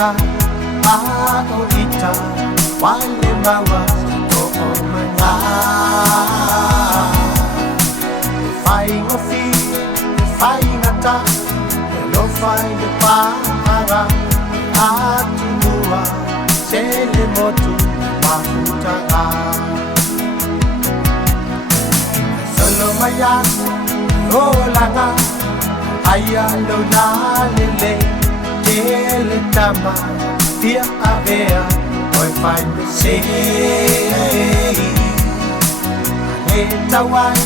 la o ita wale mawa o manga fai ngofi fai ngata lo fai de para atua sele motu mafuta solo maya o langa aya lo la lele tele tama dia avea oi find the say eta wai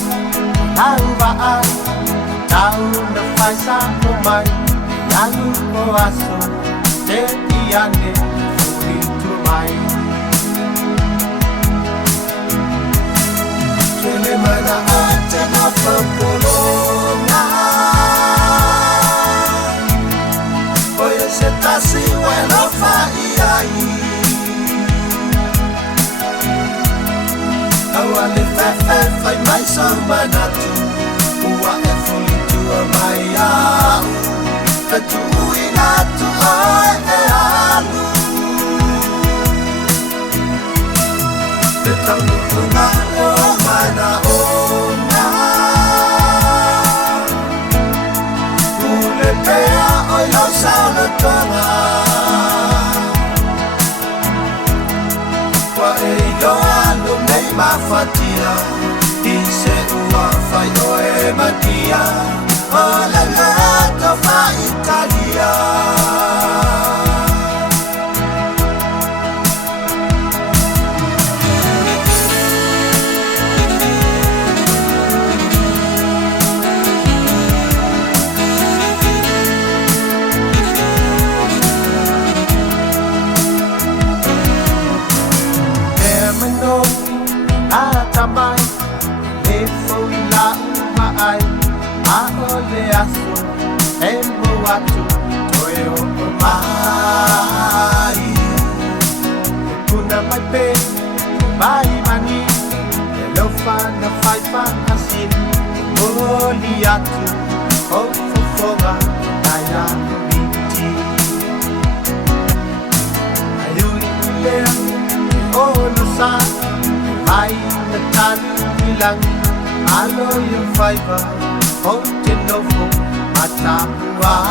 au va ai tau na fai sa ko mai nanu o aso te iane fui tu mai tele mana ate na popolona oye se tasi bueno fai ai awale fefe fai mai so manatu ua e fuli tu mai au ka tu ina tu ai e alu te tamu kuna o mana ona ule pea oi lo sao le tonga wa e yo alu nei ma fatia i se ua fai o e matia o la lato fa Italia Atamai e foi la mai a ole aso e moatu toyo mai kuna mai pe mai mani e lo fa na fai fa asin oli atu o fofoga na ya miti ayuri le o no sa ai na tanu ilang alo yung fiber o tinofo matapuai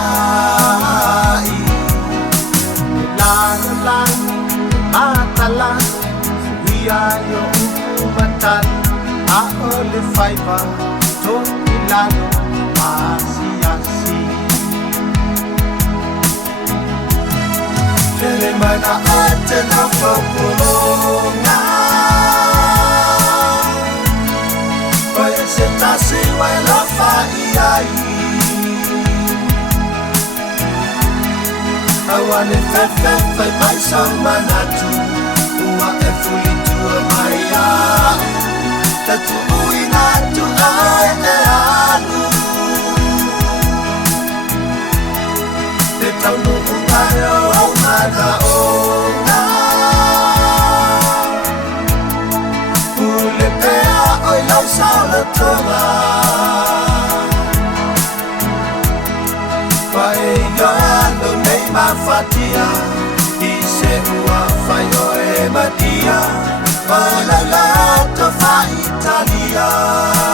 ilan lang matalan suya yung umatan ako le fiber to ilano masiyasi tele mana ate na popolona se tasi wai lo fai ai awane fefe fai mai so manatu ua e fuli tu mai a tatu uina tu ai e alu te taunu ungai o mana ona ule pea oi lau sao le tonga Pai yo alo nei ma fatia I se ua fai o e matia O la lato fa Italia